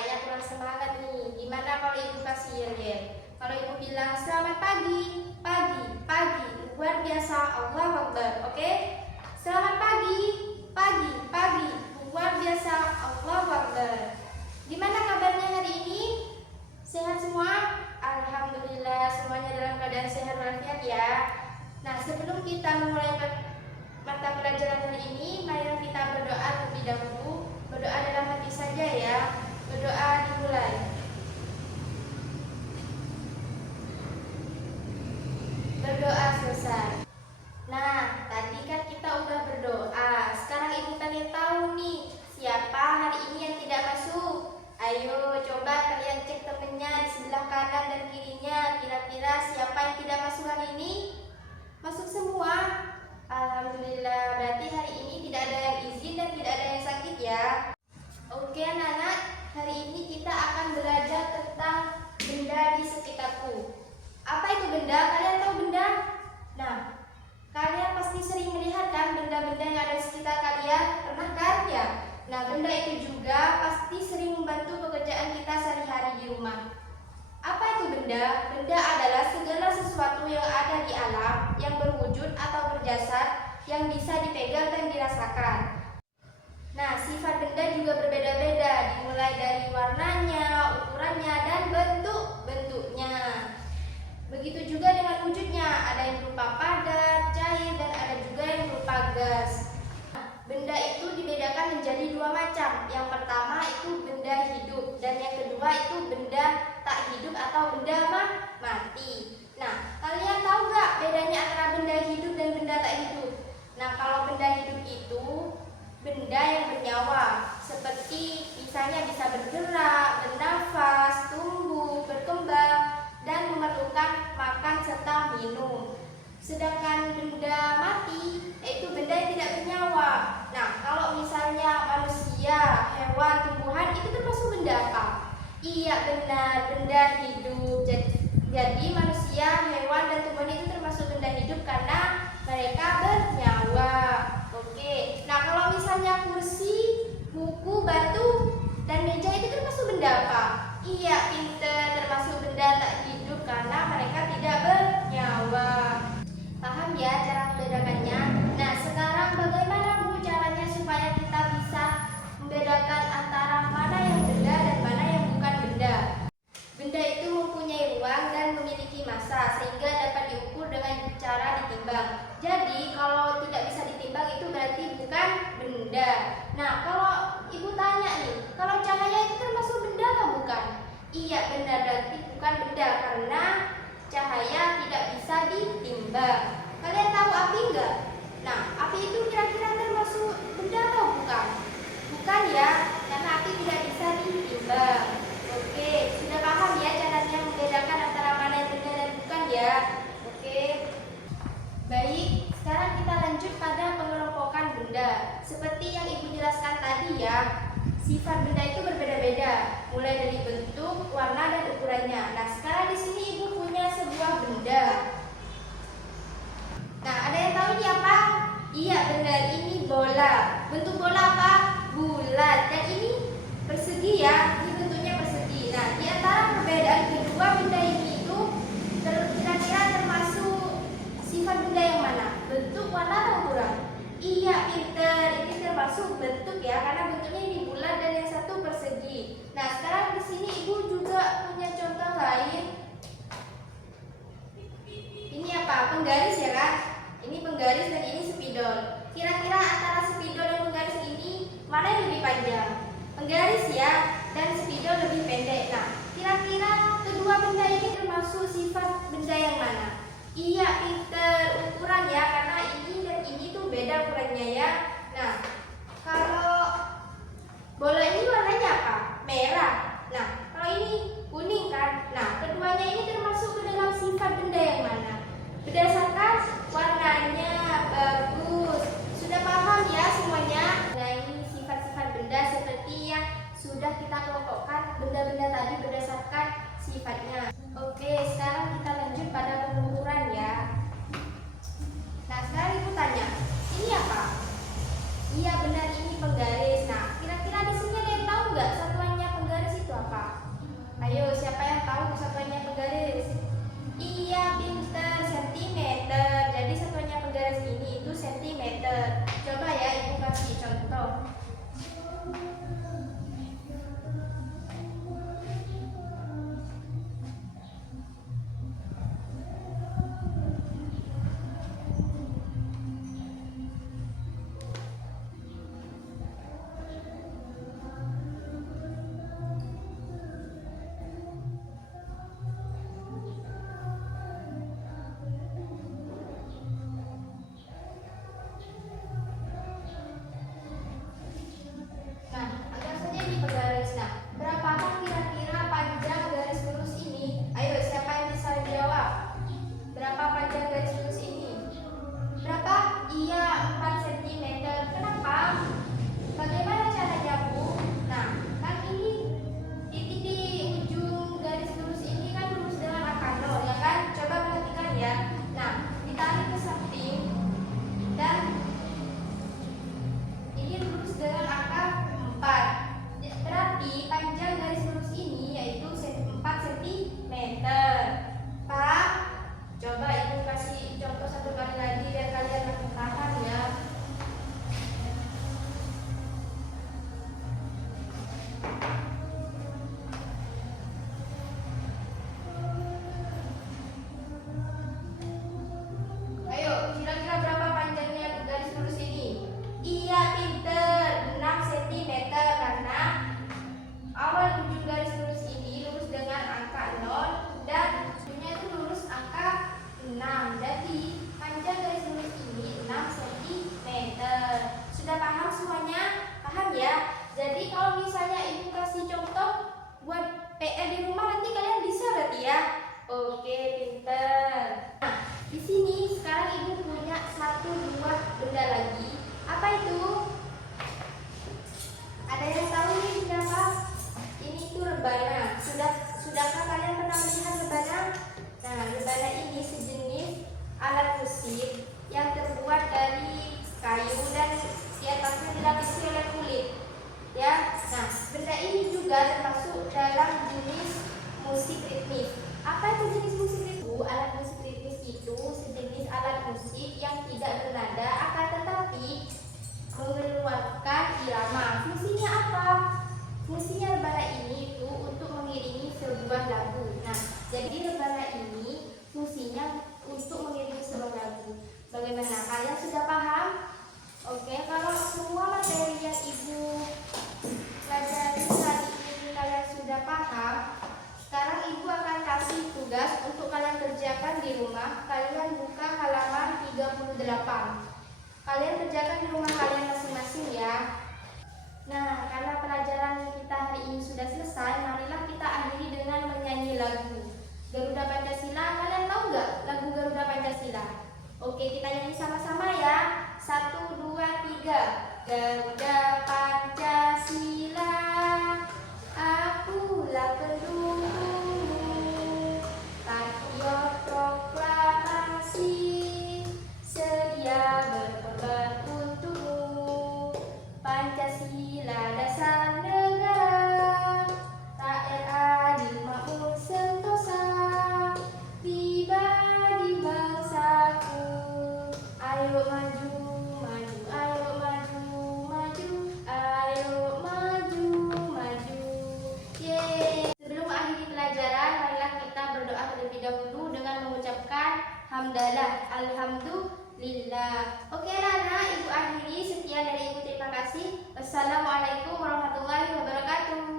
kayaknya kurang semangat nih. Gimana kalau ibu kasih yel-yel? Kalau ibu bilang selamat pagi, pagi, pagi, luar biasa, Allahu Akbar. Oke? Selamat pagi, pagi, pagi, luar biasa, Allahu Akbar. Gimana kabarnya hari ini? Sehat semua? Alhamdulillah, semuanya dalam keadaan sehat walafiat ya. Nah, sebelum kita memulai mata pelajaran hari ini, mari kita berdoa terlebih dahulu. Berdoa dalam hati saja ya. Berdoa dimulai. Berdoa selesai. Nah, tadi kan kita udah berdoa. Sekarang ibu pengen tahu nih, siapa hari ini yang tidak masuk? Ayo coba kalian cek temennya di sebelah kanan dan kirinya. Kira-kira siapa yang tidak masuk hari ini? Masuk semua? Alhamdulillah, berarti hari ini tidak ada yang izin dan tidak ada yang sakit ya. Oke anak-anak, hari ini kita akan belajar tentang benda di sekitarku. Apa itu benda? Kalian tahu benda? Nah, kalian pasti sering melihat kan benda-benda yang ada di sekitar kalian? Pernah kan ya? Nah, benda itu juga pasti sering membantu pekerjaan kita sehari-hari di rumah. Apa itu benda? Benda adalah segala sesuatu yang ada di alam, yang berwujud atau berjasad, yang bisa dipegang dan dirasakan. Nah, sifat benda juga berbeda-beda, dimulai dari warnanya, ukurannya, dan bentuk-bentuknya. Begitu juga dengan wujudnya, ada yang berupa padat, cair, dan ada juga yang berupa gas. Benda itu dibedakan menjadi dua macam. Yang pertama itu benda hidup dan yang kedua itu benda tak hidup atau benda mati. Nah, kalian tahu nggak bedanya antara benda hidup dan benda tak hidup? Nah, kalau benda hidup itu benda yang bernyawa, seperti misalnya bisa bergerak, bernafas, tumbuh, berkembang, dan memerlukan makan serta minum. Sedangkan benda mati yaitu benda yang tidak bernyawa. Nah, kalau misalnya manusia, hewan, tumbuhan itu termasuk benda apa? Iya benar, benda hidup. Jadi manusia, hewan, dan tumbuhan itu termasuk benda hidup karena mereka bernyawa. Oke. Nah, kalau misalnya kursi, buku, batu, dan meja itu termasuk benda apa? Iya, pinter, termasuk benda tak hidup karena mereka tidak bernyawa. Paham ya cara membedakannya? Nah, sekarang bagaimana Bu caranya supaya kita bisa membedakan antara mana yang benda dan mana yang bukan benda? Benda itu mempunyai ruang dan memiliki massa sehingga dapat diukur dengan cara ditimbang. Jadi, kalau tidak bisa ditimbang itu berarti bukan benda. Nah, kalau Ibu tanya nih, kalau cahaya itu termasuk benda atau bukan? Iya, benar, berarti bukan benda karena cahaya tidak bisa ditimbang. Kalian tahu api enggak? Nah, api itu kira-kira termasuk benda atau bukan? Bukan ya, karena api tidak bisa ditimbang. Oke, sudah paham ya caranya membedakan antara mana yang benda dan bukan ya? Oke. Baik, sekarang kita lanjut pada pengelompokan benda. Seperti yang Ibu jelaskan tadi ya, sifat benda itu berbeda-beda, mulai dari bentuk, warna, dan ukurannya. Nah, sekarang di sini Ibu punya sebuah benda. Nah, ada yang tahu ini apa? Iya, benar, ini bola. Bentuk bola apa? Bulat. Dan ini persegi ya, ini bentuknya persegi. Nah, di antara perbedaan kedua benda ini itu kira-kira termasuk sifat benda yang mana? Bentuk, warna, atau ukuran? Iya, pinter. Ini termasuk bentuk ya, karena bentuknya ini bulat dan yang satu persegi. Nah, sekarang di sini Ibu juga punya contoh lain. Ini apa? Penggaris ya kan? Ini penggaris dan ini spidol. Kira-kira antara spidol dan penggaris ini mana yang lebih panjang? Penggaris ya, dan spidol lebih pendek. Nah, kira-kira kedua benda ini termasuk sifat benda yang mana? Iya, pinter, ukuran ya, karena ini dan ini tuh beda ukurannya ya. Nah, kalau bola ini warnanya apa? Merah. Nah, kalau ini kuning kan? Nah, keduanya ini termasuk ke dalam sifat benda yang mana? Berdasarkan warnanya. Bagus. Sudah paham ya semuanya? Nah, ini sifat-sifat benda seperti yang sudah kita kelompokkan benda-benda tadi berdasarkan sifatnya. Oke, sekarang kita lanjut pada pengukuran ya. Nah, sekarang Ibu tanya, ini apa? Iya benar, ini penggaris. Nah, kira-kira di sini ada yang tahu nggak satuannya penggaris itu kalau misalnya ibu kasih contoh buat PR di rumah, nanti kalian bisa berarti ya. Oke, pinter. Nah, di sini sekarang ibu punya satu dua benda lagi. Apa itu? Ada yang tahu nih siapa? Ini tuh rebana. Sudahkah kalian pernah melihat rebana? Nah, rebana ini sejenis alat musik yang terbuat dari kayu dan di atasnya dilapisi oleh kulit. Ya, nah benda ini juga termasuk dalam jenis musik ritmis. Apa itu jenis musik ritmis? Alat musik ritmis itu sejenis alat musik yang tidak bernada, akan tetapi mengeluarkan irama. Fungsinya apa? Fungsinya rebana ini itu untuk mengiringi sebuah lagu. Nah, jadi rebana ini fungsinya untuk mengiringi sebuah lagu. Bagaimana? Kalian sudah paham? Oke, kalau semua materi yang ibu pelajari hari ini kalian sudah paham, sekarang ibu akan kasih tugas untuk kalian kerjakan di rumah. Kalian buka halaman 38. Kalian kerjakan di rumah kalian masing-masing ya. Nah, karena pelajaran kita hari ini sudah selesai, marilah kita akhiri dengan menyanyi lagu Garuda Pancasila. Kalian tahu nggak lagu Garuda Pancasila? Oke, kita nyanyi sama-sama ya. 1, 2, 3. Garuda Pancasila, akulah pendukungmu, patriot proklamasi, sedia berkorban untukmu. Pancasila dasar negara, tak adil makmur sentosa, tiba di bangsaku. Ayo maju, maju, ayo maju, maju, ayo maju, maju. Yeay. Sebelum mengakhiri pelajaran, marilah kita berdoa terlebih dahulu dengan mengucapkan hamdalah, alhamdulillah. Oke Rana, ibu akhiri. Sekian dari ibu, terima kasih. Wassalamualaikum warahmatullahi wabarakatuh.